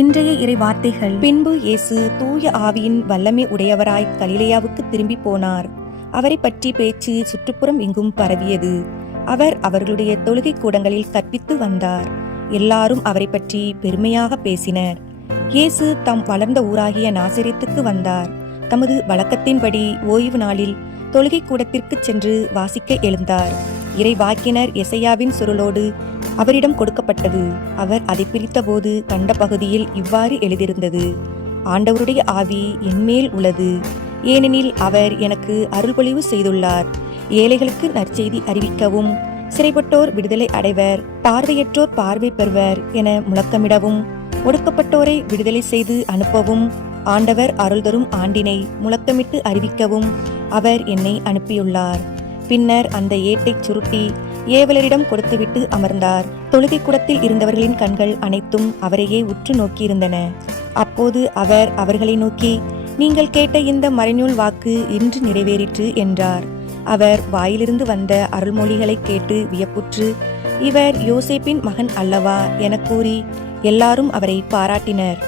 இன்றைய இறை வார்த்தைகள். பின்பு இயேசு தூய ஆவியின் வல்லமை உடையவராய் கலிலேயாவுக்கு திரும்பி போனார். அவரை பற்றி பேச்சு சுற்றுப்புறம் எங்கும் பரவியது. அவர் அவர்களுடைய தொழுகை கூடங்களில் கற்பித்து வந்தார். எல்லாரும் அவரை பற்றி பெருமையாக பேசினர். இயேசு தம் வளர்ந்த ஊராகிய நாசரேத்துக்கு வந்தார். தமது வழக்கத்தின்படி ஓய்வு நாளில் தொழுகை கூடத்திற்கு சென்று வாசிக்க எழுந்தார். இறைவாக்கினர் எசையாவின் சுருளோடு அவரிடம் கொடுக்கப்பட்டது. அவர் அதை பிரித்தபோது கண்ட பகுதியில் இவ்வாறு எழுதியிருந்தது: ஆண்டவருடைய ஆவி என்மேல் உள்ளது, ஏனெனில் அவர் எனக்கு அருள்பொழிவு செய்துள்ளார். ஏழைகளுக்கு நற்செய்தி அறிவிக்கவும், சிறைப்பட்டோர் விடுதலை அடைவர், பார்வையற்றோர் பார்வை பெறுவர் என முழக்கமிடவும், ஒடுக்கப்பட்டோரை விடுதலை செய்து அனுப்பவும், ஆண்டவர் அருள் தரும் ஆண்டினை முழக்கமிட்டு அறிவிக்கவும் அவர் என்னை அனுப்பியுள்ளார். பின்னர் அந்த ஏட்டைச் சுருட்டி ஏவலரிடம் கொடுத்துவிட்டு அமர்ந்தார். தொழுகை கூடத்தில் இருந்தவர்களின் கண்கள் அனைத்தும் அவரையே உற்று நோக்கியிருந்தன. அப்போது அவர் அவர்களை நோக்கி, நீங்கள் கேட்ட இந்த மறைநூல் வாக்கு இன்று நிறைவேறிற்று என்றார். அவர் வாயிலிருந்து வந்த அருள்மொழிகளை கேட்டு வியப்புற்று, இவர் யோசேப்பின் மகன் அல்லவா என கூறி எல்லாரும் அவரை பாராட்டினர்.